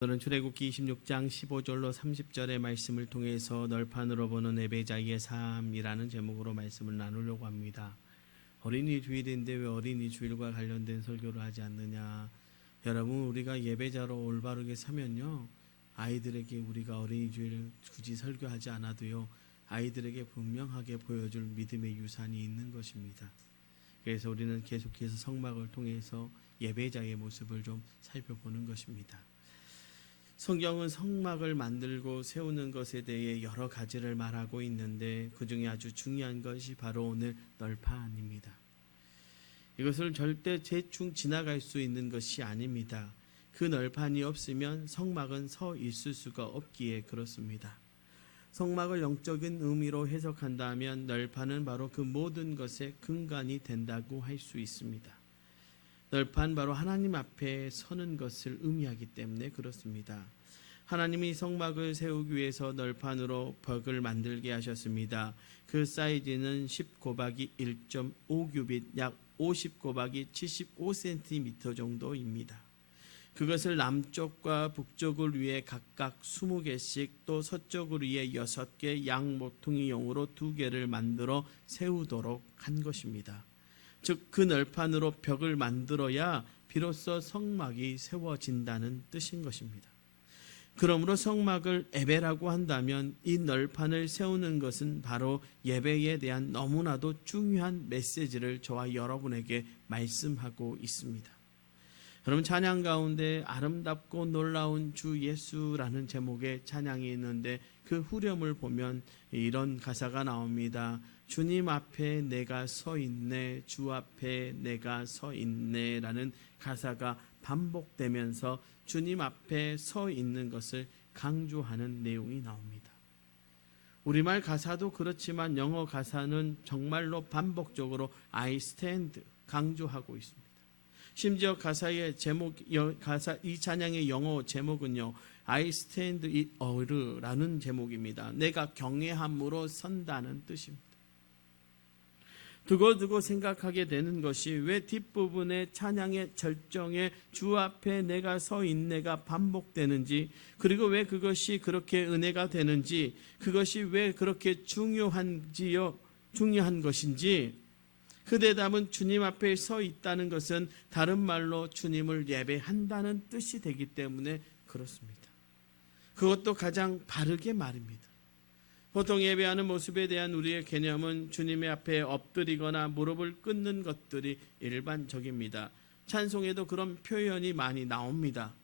오늘은 출애굽기 26장 15절로 30절의 말씀을 통해서 널판으로 보는 예배자의 삶이라는 제목으로 말씀을 나누려고 합니다. 어린이 주일인데 왜 어린이 주일과 관련된 설교를 하지 않느냐? 여러분, 우리가 예배자로 올바르게 서면요, 아이들에게 우리가 어린이 주일 굳이 설교하지 않아도요, 아이들에게 분명하게 보여줄 믿음의 유산이 있는 것입니다. 그래서 우리는 계속해서 성막을 통해서 예배자의 모습을 좀 살펴보는 것입니다. 성경은 성막을 만들고 세우는 것에 대해 여러 가지를 말하고 있는데 그 중에 아주 중요한 것이 바로 오늘 널판입니다. 이것을 절대 대충 지나갈 수 있는 것이 아닙니다. 그 널판이 없으면 성막은 서 있을 수가 없기에 그렇습니다. 성막을 영적인 의미로 해석한다면 널판은 바로 그 모든 것의 근간이 된다고 할 수 있습니다. 널판 바로 하나님 앞에 서는 것을 의미하기 때문에 그렇습니다. 하나님이 성막을 세우기 위해서 널판으로 벽을 만들게 하셨습니다. 그 사이즈는 10 곱하기 1.5 규빗, 약 50 곱하기 75cm 정도입니다. 그것을 남쪽과 북쪽을 위해 각각 20개씩, 또 서쪽을 위해 6개, 양모퉁이용으로 2개를 만들어 세우도록 한 것입니다. 즉, 그 널판으로 벽을 만들어야 비로소 성막이 세워진다는 뜻인 것입니다. 그러므로 성막을 예배라고 한다면 이 널판을 세우는 것은 바로 예배에 대한 너무나도 중요한 메시지를 저와 여러분에게 말씀하고 있습니다. 여러분, 찬양 가운데 아름답고 놀라운 주 예수라는 제목의 찬양이 있는데 그 후렴을 보면 이런 가사가 나옵니다. 주님 앞에 내가 서 있네, 주 앞에 내가 서 있네 라는 가사가 반복되면서 주님 앞에 서 있는 것을 강조하는 내용이 나옵니다. 우리말 가사도 그렇지만 영어 가사는 정말로 반복적으로 I stand 강조하고 있습니다. 심지어 가사의 제목, 이 찬양의 영어 제목은요, I stand in awe라는 제목입니다. 내가 경외함으로 선다는 뜻입니다. 두고두고 생각하게 되는 것이 왜 뒷부분의 찬양의 절정에 주 앞에 내가 서 있네가 반복되는지, 그리고 왜 그것이 그렇게 은혜가 되는지, 그것이 왜 그렇게 중요한 것인지, 그 대답은 주님 앞에 서 있다는 것은 다른 말로 주님을 예배한다는 뜻이 되기 때문에 그렇습니다. 그것도 가장 바르게 말입니다. 보통 예배하는 모습에 대한 우리의 개념은 주님의 앞에 엎드리거나 무릎을 꿇는 것들이 일반적입니다. 찬송에도 그런 표현이 많이 나옵니다.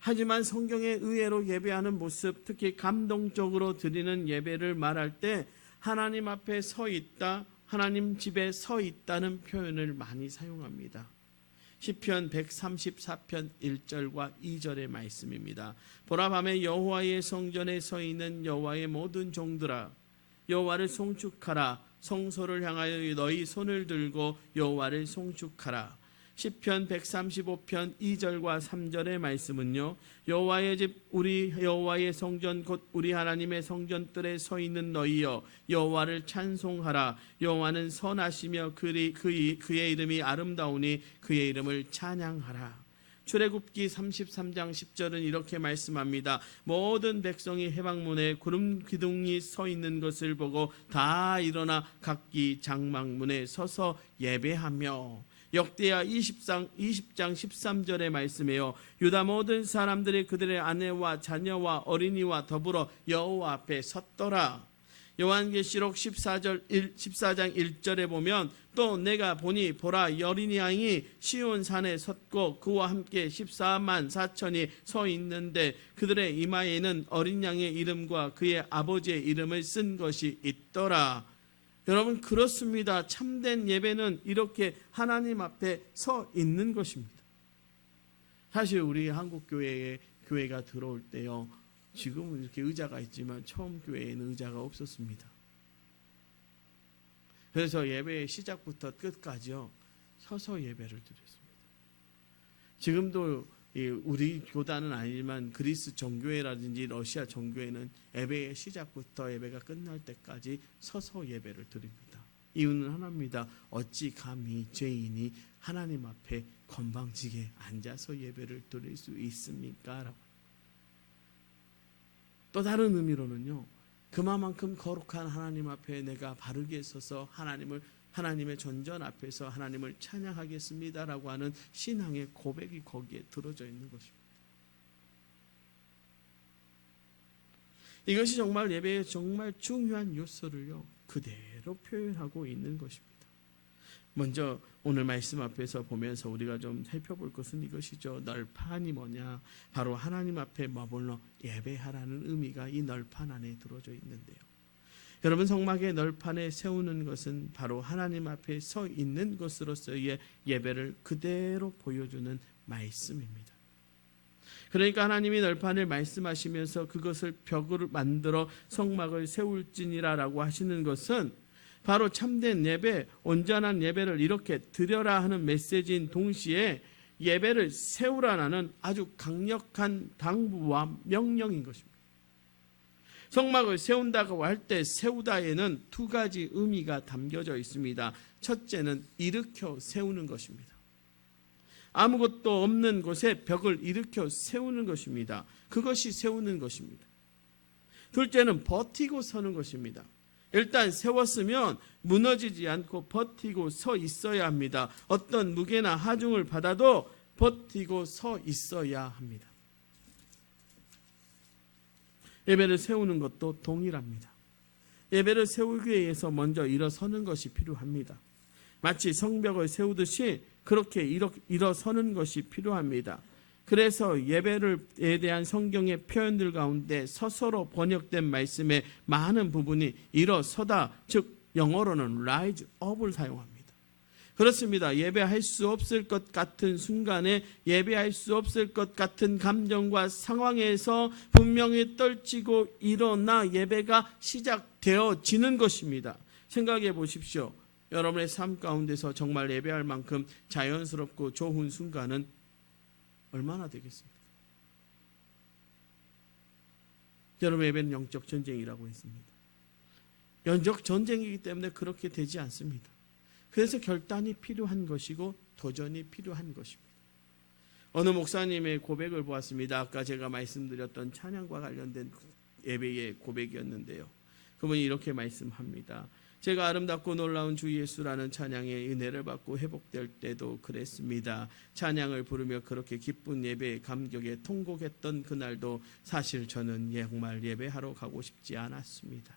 하지만 성경에 의외로 예배하는 모습, 특히 감동적으로 드리는 예배를 말할 때 하나님 앞에 서 있다, 하나님 집에 서 있다는 표현을 많이 사용합니다. 시편 134편 1절과 2절의 말씀입니다. 보라, 밤에 여호와의 성전에 서 있는 여호와의 모든 종들아, 여호와를 송축하라. 성소를 향하여 너희 손을 들고 여호와를 송축하라. 시편 135편 2절과 3절의 말씀은요, 여호와의 집, 우리 여호와의 성전, 곧 우리 하나님의 성전들에 서 있는 너희여, 여호와를 찬송하라. 여호와는 선하시며 그의 이름이 아름다우니 그의 이름을 찬양하라. 출애굽기 33장 10절은 이렇게 말씀합니다. 모든 백성이 해방문에 구름 기둥이 서 있는 것을 보고 다 일어나 각기 장막문에 서서 예배하며. 역대하 20장 13절의 말씀이에요. 유다 모든 사람들이 그들의 아내와 자녀와 어린이와 더불어 여호와 앞에 섰더라. 요한계시록 14장 1절에 보면 또 내가 보니 보라, 어린이 양이 시온 산에 섰고 그와 함께 14만 4천이 서 있는데 그들의 이마에는 어린 양의 이름과 그의 아버지의 이름을 쓴 것이 있더라. 여러분, 그렇습니다. 참된 예배는 이렇게 하나님 앞에 서 있는 것입니다. 사실 우리 한국 교회가 들어올 때요, 지금은 이렇게 의자가 있지만 처음 교회에는 의자가 없었습니다. 그래서 예배의 시작부터 끝까지요, 서서 예배를 드렸습니다. 지금도 우리 교단은 아니지만 그리스 정교회라든지 러시아 정교회는 예배의 시작부터 예배가 끝날 때까지 서서 예배를 드립니다. 이유는 하나입니다. 어찌 감히 죄인이 하나님 앞에 건방지게 앉아서 예배를 드릴 수 있습니까? 라고. 또 다른 의미로는요, 그만큼 거룩한 하나님 앞에 내가 바르게 서서 하나님의 전전 앞에서 하나님을 찬양하겠습니다라고 하는 신앙의 고백이 거기에 들어져 있는 것입니다. 이것이 정말 예배의 정말 중요한 요소를요, 그대로 표현하고 있는 것입니다. 먼저 오늘 말씀 앞에서 보면서 우리가 좀 살펴볼 것은 이것이죠. 널판이 뭐냐? 바로 하나님 앞에 머물러 예배하라는 의미가 이 널판 안에 들어져 있는데요. 여러분, 성막의 널판에 세우는 것은 바로 하나님 앞에 서 있는 것으로서의 예배를 그대로 보여주는 말씀입니다. 그러니까 하나님이 널판을 말씀하시면서 그것을 벽으로 만들어 성막을 세울지니라라고 하시는 것은 바로 참된 예배, 온전한 예배를 이렇게 드려라 하는 메시지인 동시에 예배를 세우라는 아주 강력한 당부와 명령인 것입니다. 성막을 세운다고 할 때 세우다에는 두 가지 의미가 담겨져 있습니다. 첫째는 일으켜 세우는 것입니다. 아무것도 없는 곳에 벽을 일으켜 세우는 것입니다. 그것이 세우는 것입니다. 둘째는 버티고 서는 것입니다. 일단 세웠으면 무너지지 않고 버티고 서 있어야 합니다. 어떤 무게나 하중을 받아도 버티고 서 있어야 합니다. 예배를 세우는 것도 동일합니다. 예배를 세우기 위해서 먼저 일어서는 것이 필요합니다. 마치 성벽을 세우듯이 그렇게 일어서는 것이 필요합니다. 그래서 예배에 대한 성경의 표현들 가운데 서서로 번역된 말씀의 많은 부분이 일어서다, 즉 영어로는 rise up을 사용합니다. 그렇습니다. 예배할 수 없을 것 같은 순간에 예배할 수 없을 것 같은 감정과 상황에서 분명히 떨치고 일어나 예배가 시작되어지는 것입니다. 생각해 보십시오. 여러분의 삶 가운데서 정말 예배할 만큼 자연스럽고 좋은 순간은 얼마나 되겠습니까? 여러분, 예배는 영적 전쟁이라고 했습니다. 영적 전쟁이기 때문에 그렇게 되지 않습니다. 그래서 결단이 필요한 것이고 도전이 필요한 것입니다. 어느 목사님의 고백을 보았습니다. 아까 제가 말씀드렸던 찬양과 관련된 예배의 고백이었는데요. 그분이 이렇게 말씀합니다. 제가 아름답고 놀라운 주 예수라는 찬양의 은혜를 받고 회복될 때도 그랬습니다. 찬양을 부르며 그렇게 기쁜 예배의 감격에 통곡했던 그날도 사실 저는 정말 예배하러 가고 싶지 않았습니다.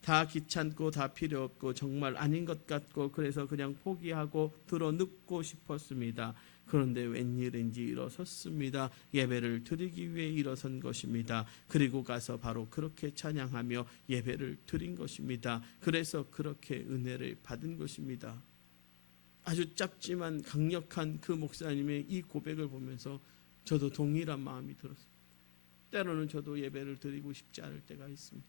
다 귀찮고 다 필요 없고 정말 아닌 것 같고 그래서 그냥 포기하고 들어 눕고 싶었습니다. 그런데 웬일인지 일어섰습니다. 예배를 드리기 위해 일어선 것입니다. 그리고 가서 바로 그렇게 찬양하며 예배를 드린 것입니다. 그래서 그렇게 은혜를 받은 것입니다. 아주 짧지만 강력한 그 목사님의 이 고백을 보면서 저도 동일한 마음이 들었습니다. 때로는 저도 예배를 드리고 싶지 않을 때가 있습니다.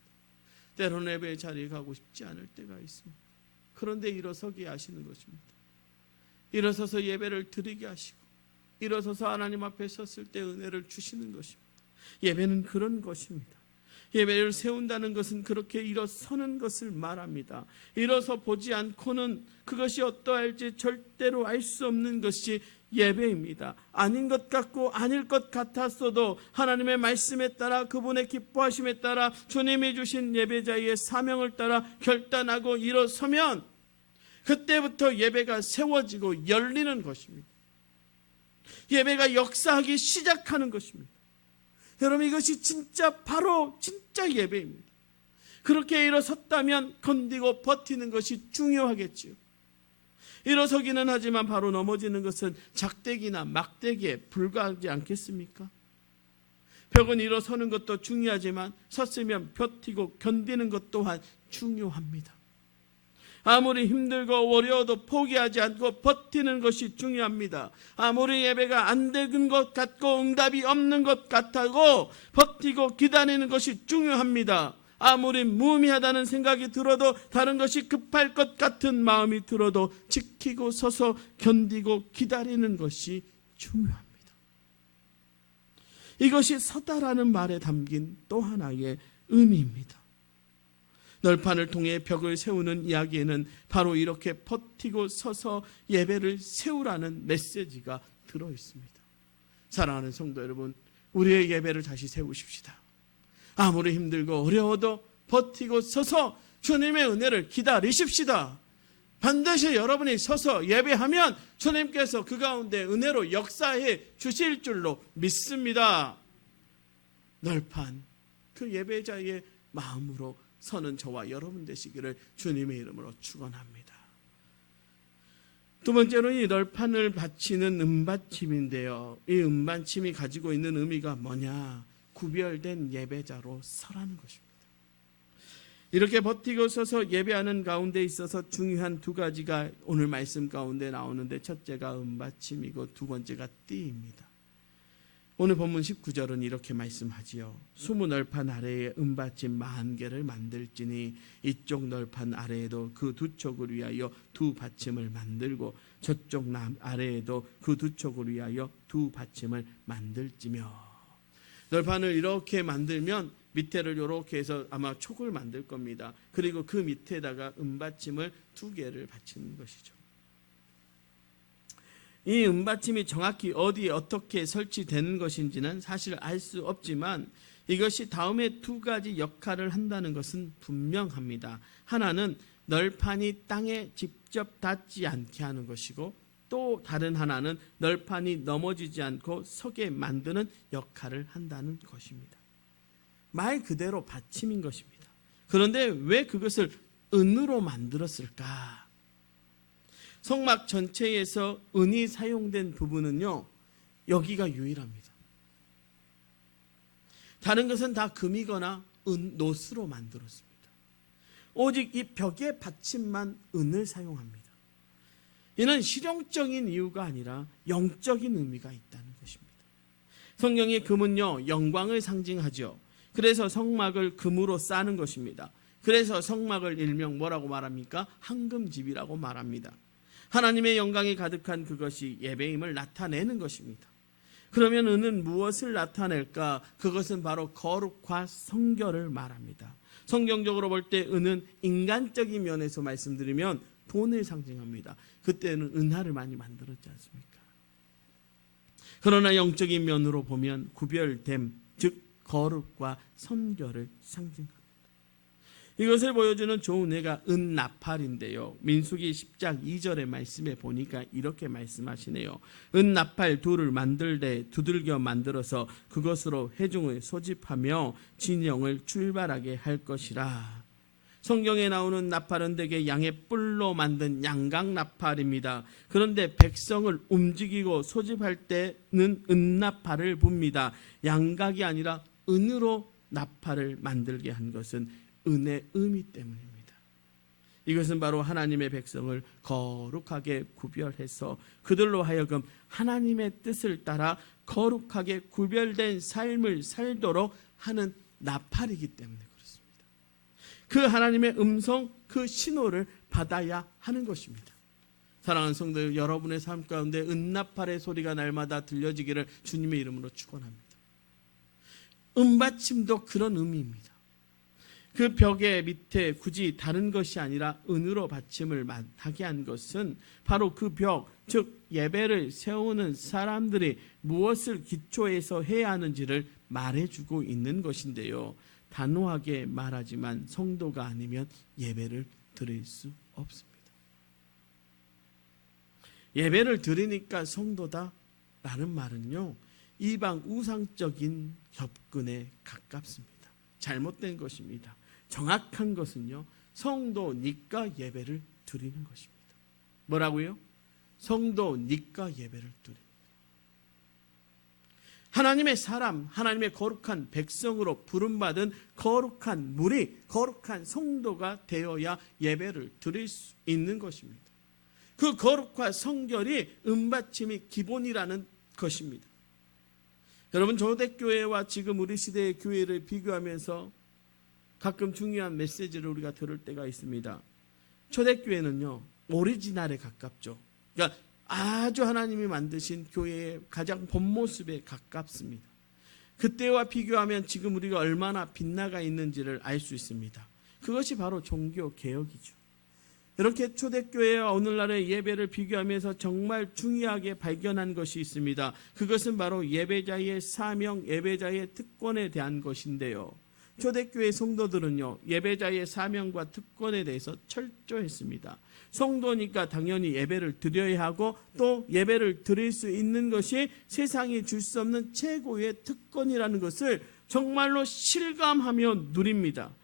때로는 예배의 자리에 가고 싶지 않을 때가 있습니다. 그런데 일어서게 하시는 것입니다. 일어서서 예배를 드리게 하시고 일어서서 하나님 앞에 섰을 때 은혜를 주시는 것입니다. 예배는 그런 것입니다. 예배를 세운다는 것은 그렇게 일어서는 것을 말합니다. 일어서 보지 않고는 그것이 어떠할지 절대로 알 수 없는 것이 예배입니다. 아닌 것 같고 아닐 것 같았어도 하나님의 말씀에 따라 그분의 기뻐하심에 따라 주님이 주신 예배자의 사명을 따라 결단하고 일어서면 그때부터 예배가 세워지고 열리는 것입니다. 예배가 역사하기 시작하는 것입니다. 여러분, 이것이 바로 진짜 예배입니다. 그렇게 일어섰다면 견디고 버티는 것이 중요하겠지요. 일어서기는 하지만 바로 넘어지는 것은 작대기나 막대기에 불과하지 않겠습니까? 벽은 일어서는 것도 중요하지만 섰으면 버티고 견디는 것 또한 중요합니다. 아무리 힘들고 어려워도 포기하지 않고 버티는 것이 중요합니다. 아무리 예배가 안 되는 것 같고 응답이 없는 것 같고 버티고 기다리는 것이 중요합니다. 아무리 무의미하다는 생각이 들어도 다른 것이 급할 것 같은 마음이 들어도 지키고 서서 견디고 기다리는 것이 중요합니다. 이것이 서다라는 말에 담긴 또 하나의 의미입니다. 널판을 통해 벽을 세우는 이야기에는 바로 이렇게 버티고 서서 예배를 세우라는 메시지가 들어있습니다. 사랑하는 성도 여러분, 우리의 예배를 다시 세우십시다. 아무리 힘들고 어려워도 버티고 서서 주님의 은혜를 기다리십시다. 반드시 여러분이 서서 예배하면 주님께서 그 가운데 은혜로 역사해 주실 줄로 믿습니다. 널판 그 예배자의 마음으로 서는 저와 여러분 되시기를 주님의 이름으로 축원합니다. 두 번째로는 이 널판을 바치는 은받침인데요. 이 은받침이 가지고 있는 의미가 뭐냐? 구별된 예배자로 서라는 것입니다. 이렇게 버티고 서서 예배하는 가운데 있어서 중요한 두 가지가 오늘 말씀 가운데 나오는데, 첫째가 은받침이고 두 번째가 띠입니다. 오늘 본문 19절은 이렇게 말씀하지요. 20널판 아래에 은받침 40개를 만들지니 이쪽 널판 아래에도 그 두 촉을 위하여 두 받침을 만들고 저쪽 아래에도 그 두 촉을 위하여 두 받침을 만들지며. 널판을 이렇게 만들면 밑에를 이렇게 해서 아마 촉을 만들 겁니다. 그리고 그 밑에다가 은받침을 2개를 받치는 것이죠. 이 은받침이 정확히 어디에 어떻게 설치되는 것인지는 사실 알 수 없지만 이것이 다음에 두 가지 역할을 한다는 것은 분명합니다. 하나는 널판이 땅에 직접 닿지 않게 하는 것이고, 또 다른 하나는 널판이 넘어지지 않고 서게 만드는 역할을 한다는 것입니다. 말 그대로 받침인 것입니다. 그런데 왜 그것을 은으로 만들었을까? 성막 전체에서 은이 사용된 부분은요, 여기가 유일합니다. 다른 것은 다 금이거나 노스로 만들었습니다. 오직 이 벽의 받침만 은을 사용합니다. 이는 실용적인 이유가 아니라 영적인 의미가 있다는 것입니다. 성경의 금은요, 영광을 상징하죠. 그래서 성막을 금으로 싸는 것입니다. 그래서 성막을 일명 뭐라고 말합니까? 황금집이라고 말합니다. 하나님의 영광이 가득한 그것이 예배임을 나타내는 것입니다. 그러면 은은 무엇을 나타낼까? 그것은 바로 거룩과 성결을 말합니다. 성경적으로 볼 때 은은 인간적인 면에서 말씀드리면 돈을 상징합니다. 그때는 은화를 많이 만들었지 않습니까? 그러나 영적인 면으로 보면 구별됨, 즉 거룩과 성결을 상징합니다. 이것을 보여주는 좋은 예가 은나팔인데요. 민수기 10장 2절의 말씀에 보니까 이렇게 말씀하시네요. 은나팔 둘을 만들되 두들겨 만들어서 그것으로 회중을 소집하며 진영을 출발하게 할 것이라. 성경에 나오는 나팔은 대개 양의 뿔로 만든 양각 나팔입니다. 그런데 백성을 움직이고 소집할 때는 은나팔을 붑니다. 양각이 아니라 은으로 나팔을 만들게 한 것은 은의 의미 때문입니다. 이것은 바로 하나님의 백성을 거룩하게 구별해서 그들로 하여금 하나님의 뜻을 따라 거룩하게 구별된 삶을 살도록 하는 나팔이기 때문에 그렇습니다. 그 하나님의 음성, 그 신호를 받아야 하는 것입니다. 사랑하는 성도 여러분의 삶 가운데 은나팔의 소리가 날마다 들려지기를 주님의 이름으로 축원합니다. 은받침도 그런 의미입니다. 그 벽의 밑에 굳이 다른 것이 아니라 은으로 받침을 하게 한 것은 바로 그 벽, 즉 예배를 세우는 사람들이 무엇을 기초해서 해야 하는지를 말해주고 있는 것인데요. 단호하게 말하지만 성도가 아니면 예배를 드릴 수 없습니다. 예배를 드리니까 성도다라는 말은요, 이방 우상적인 접근에 가깝습니다. 잘못된 것입니다. 정확한 것은요, 성도니까 예배를 드리는 것입니다. 뭐라고요? 성도니까 예배를 드립니다. 하나님의 사람, 하나님의 거룩한 백성으로 부름받은 거룩한 무리, 거룩한 성도가 되어야 예배를 드릴 수 있는 것입니다. 그 거룩과 성결이 은받침이 기본이라는 것입니다. 여러분, 초대교회와 지금 우리 시대의 교회를 비교하면서 가끔 중요한 메시지를 우리가 들을 때가 있습니다. 초대교회는요, 오리지널에 가깝죠. 그러니까 아주 하나님이 만드신 교회의 가장 본 모습에 가깝습니다. 그때와 비교하면 지금 우리가 얼마나 빗나가 있는지를 알 수 있습니다. 그것이 바로 종교 개혁이죠. 이렇게 초대교회와 오늘날의 예배를 비교하면서 정말 중요하게 발견한 것이 있습니다. 그것은 바로 예배자의 사명, 예배자의 특권에 대한 것인데요. 초대교회 성도들은요, 예배자의 사명과 특권에 대해서 철저했습니다. 성도니까 당연히 예배를 드려야 하고 또 예배를 드릴 수 있는 것이 세상이 줄 수 없는 최고의 특권이라는 것을 정말로 실감하며 누립니다.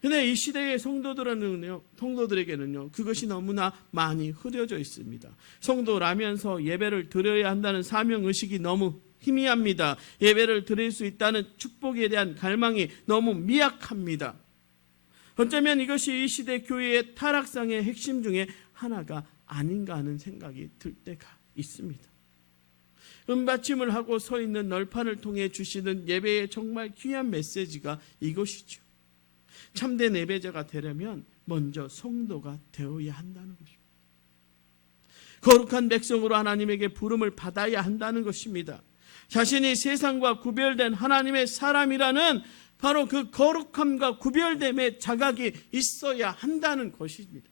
근데 이 시대의 성도들에게는요, 그것이 너무나 많이 흐려져 있습니다. 성도라면서 예배를 드려야 한다는 사명의식이 너무 희미합니다. 예배를 드릴 수 있다는 축복에 대한 갈망이 너무 미약합니다. 어쩌면 이것이 이 시대 교회의 타락상의 핵심 중에 하나가 아닌가 하는 생각이 들 때가 있습니다. 은받침을 하고 서 있는 널판을 통해 주시는 예배의 정말 귀한 메시지가 이것이죠. 참된 예배자가 되려면 먼저 성도가 되어야 한다는 것입니다. 거룩한 백성으로 하나님에게 부름을 받아야 한다는 것입니다. 자신이 세상과 구별된 하나님의 사람이라는 바로 그 거룩함과 구별됨의 자각이 있어야 한다는 것입니다.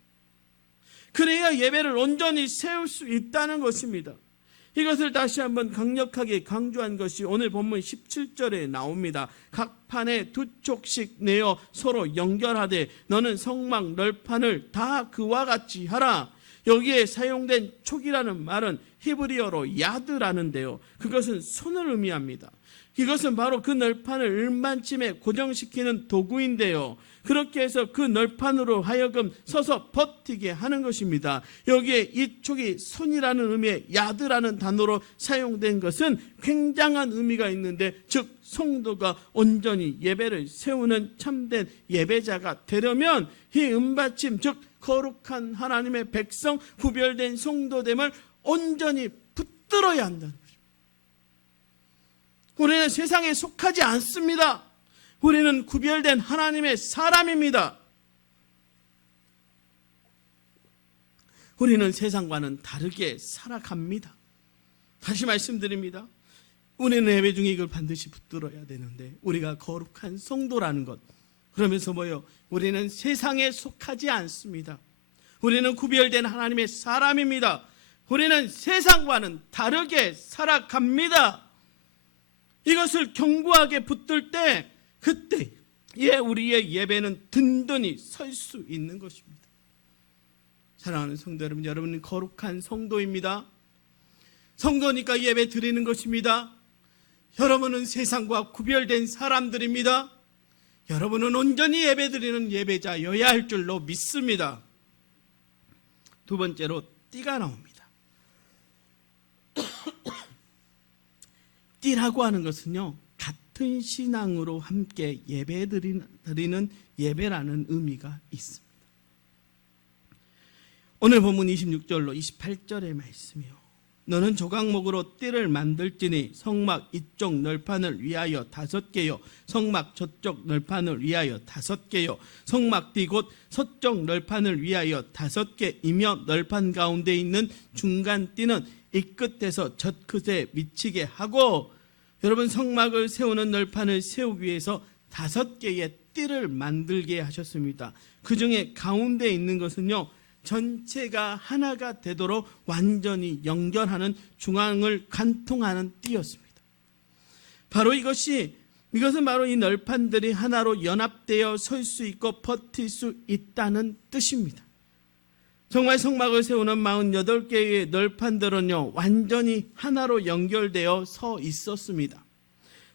그래야 예배를 온전히 세울 수 있다는 것입니다. 이것을 다시 한번 강력하게 강조한 것이 오늘 본문 17절에 나옵니다. 각 판에 두 촉씩 내어 서로 연결하되 너는 성막 널판을 다 그와 같이 하라. 여기에 사용된 촉이라는 말은 히브리어로 야드라는데요, 그것은 손을 의미합니다. 이것은 바로 그 널판을 은받침에 고정시키는 도구인데요, 그렇게 해서 그 널판으로 하여금 서서 버티게 하는 것입니다. 여기에 이 촉이 손이라는 의미의 야드라는 단어로 사용된 것은 굉장한 의미가 있는데, 즉 성도가 온전히 예배를 세우는 참된 예배자가 되려면 이 은받침, 즉 거룩한 하나님의 백성, 구별된 성도됨을 온전히 붙들어야 한다는 것입니다. 우리는 세상에 속하지 않습니다. 우리는 구별된 하나님의 사람입니다. 우리는 세상과는 다르게 살아갑니다. 다시 말씀드립니다. 우리는 예배 중에 이걸 반드시 붙들어야 되는데, 우리가 거룩한 성도라는 것, 그러면서 뭐요? 우리는 세상에 속하지 않습니다. 우리는 구별된 하나님의 사람입니다. 우리는 세상과는 다르게 살아갑니다. 이것을 견고하게 붙들 때, 그때 우리의 예배는 든든히 설 수 있는 것입니다. 사랑하는 성도 여러분, 여러분은 거룩한 성도입니다. 성도니까 예배 드리는 것입니다. 여러분은 세상과 구별된 사람들입니다. 여러분은 온전히 예배 드리는 예배자여야 할 줄로 믿습니다. 두 번째로 띠가 나옵니다. 띠라고 하는 것은요, 같은 신앙으로 함께 예배 드리는 예배라는 의미가 있습니다. 오늘 본문 26절로 28절의 말씀이요, 너는 조각목으로 띠를 만들지니 성막 이쪽 널판을 위하여 5개요 성막 저쪽 널판을 위하여 5개요 성막 띠 곧 서쪽 널판을 위하여 5개이며 널판 가운데 있는 중간 띠는 이 끝에서 저 끝에 미치게 하고, 여러분 성막을 세우는 널판을 세우기 위해서 5개의 띠를 만들게 하셨습니다. 그 중에 가운데 있는 것은요, 전체가 하나가 되도록 완전히 연결하는 중앙을 관통하는 띠였습니다. 바로 이것은 바로 이 널판들이 하나로 연합되어 설 수 있고 버틸 수 있다는 뜻입니다. 정말 성막을 세우는 48개의 널판들은요, 완전히 하나로 연결되어 서 있었습니다.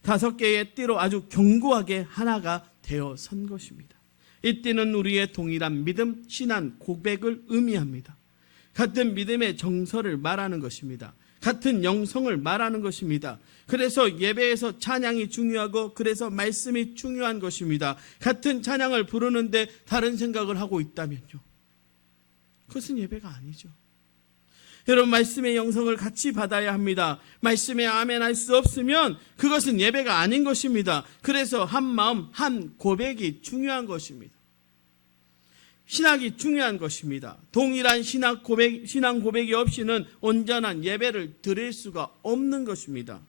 5개의 띠로 아주 견고하게 하나가 되어 선 것입니다. 이 띠는 우리의 동일한 믿음, 신앙, 고백을 의미합니다. 같은 믿음의 정서를 말하는 것입니다. 같은 영성을 말하는 것입니다. 그래서 예배에서 찬양이 중요하고, 그래서 말씀이 중요한 것입니다. 같은 찬양을 부르는데 다른 생각을 하고 있다면요, 그것은 예배가 아니죠. 여러분, 말씀의 영성을 같이 받아야 합니다. 말씀에 아멘 할 수 없으면 그것은 예배가 아닌 것입니다. 그래서 한 마음, 한 고백이 중요한 것입니다. 신학이 중요한 것입니다. 동일한 신앙 고백이 없이는 온전한 예배를 드릴 수가 없는 것입니다.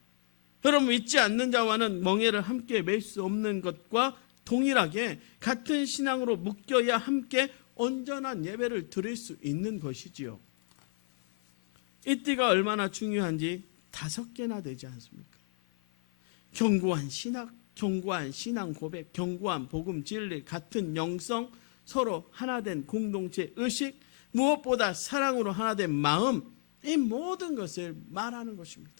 여러분, 믿지 않는 자와는 멍에를 함께 맬 수 없는 것과 동일하게 같은 신앙으로 묶여야 함께 온전한 예배를 드릴 수 있는 것이지요. 이 띠가 얼마나 중요한지 5개나 되지 않습니까? 견고한 신학, 견고한 신앙 고백, 견고한 복음 진리, 같은 영성, 서로 하나된 공동체 의식, 무엇보다 사랑으로 하나된 마음, 이 모든 것을 말하는 것입니다.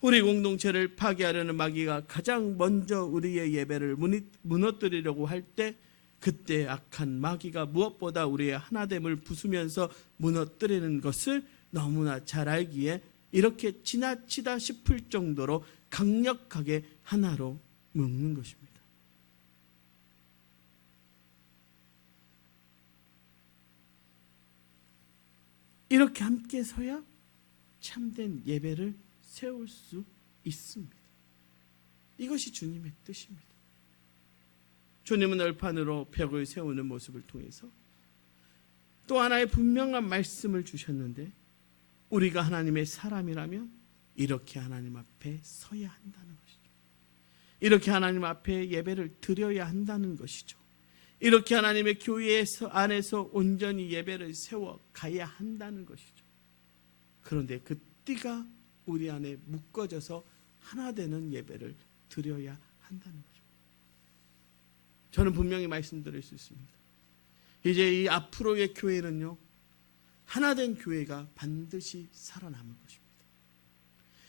우리 공동체를 파괴하려는 마귀가 가장 먼저 우리의 예배를 무너뜨리려고 할 때, 그때 악한 마귀가 무엇보다 우리의 하나됨을 부수면서 무너뜨리는 것을 너무나 잘 알기에 이렇게 지나치다 싶을 정도로 강력하게 하나로 묶는 것입니다. 이렇게 함께 서야 참된 예배를 세울 수 있습니다. 이것이 주님의 뜻입니다. 주님은 널판으로 벽을 세우는 모습을 통해서 또 하나의 분명한 말씀을 주셨는데, 우리가 하나님의 사람이라면 이렇게 하나님 앞에 서야 한다는 것이죠. 이렇게 하나님 앞에 예배를 드려야 한다는 것이죠. 이렇게 하나님의 교회 안에서 온전히 예배를 세워 가야 한다는 것이죠. 그런데 그 띠가 우리 안에 묶어져서 하나 되는 예배를 드려야 한다는 거죠. 저는 분명히 말씀드릴 수 있습니다. 이제 이 앞으로의 교회는요, 하나된 교회가 반드시 살아남을 것입니다.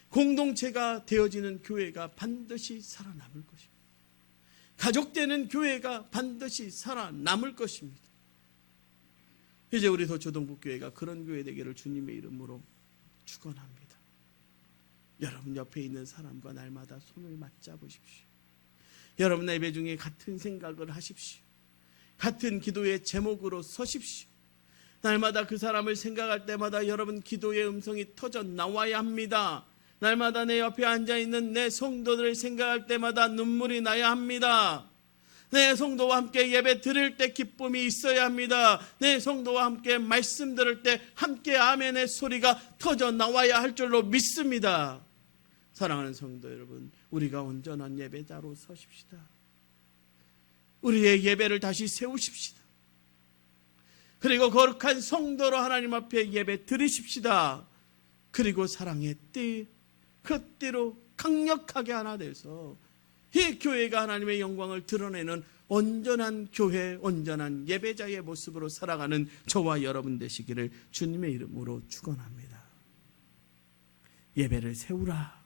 공동체가 되어지는 교회가 반드시 살아남을 것입니다. 가족되는 교회가 반드시 살아남을 것입니다. 이제 우리 도초동북교회가 그런 교회 되기를 주님의 이름으로 축원합니다. 여러분 옆에 있는 사람과 날마다 손을 맞잡으십시오. 여러분 예배 중에 같은 생각을 하십시오. 같은 기도의 제목으로 서십시오. 날마다 그 사람을 생각할 때마다 여러분 기도의 음성이 터져 나와야 합니다. 날마다 내 옆에 앉아있는 내 성도들을 생각할 때마다 눈물이 나야 합니다. 내 성도와 함께 예배 드릴 때 기쁨이 있어야 합니다. 내 성도와 함께 말씀 들을 때 함께 아멘의 소리가 터져 나와야 할 줄로 믿습니다. 사랑하는 성도 여러분, 우리가 온전한 예배자로 서십시다. 우리의 예배를 다시 세우십시다. 그리고 거룩한 성도로 하나님 앞에 예배 드리십시다. 그리고 사랑의 띠, 그 띠로 강력하게 하나 돼서 이 교회가 하나님의 영광을 드러내는 온전한 교회, 온전한 예배자의 모습으로 살아가는 저와 여러분 되시기를 주님의 이름으로 축원합니다. 예배를 세우라.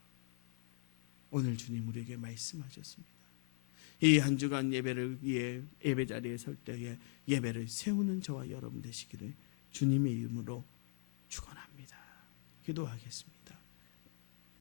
오늘 주님 우리에게 말씀하셨습니다. 이 한 주간 예배를 위해 예배 자리에 설 때에 예배를 세우는 저와 여러분 되시기를 주님의 이름으로 축원합니다. 기도하겠습니다.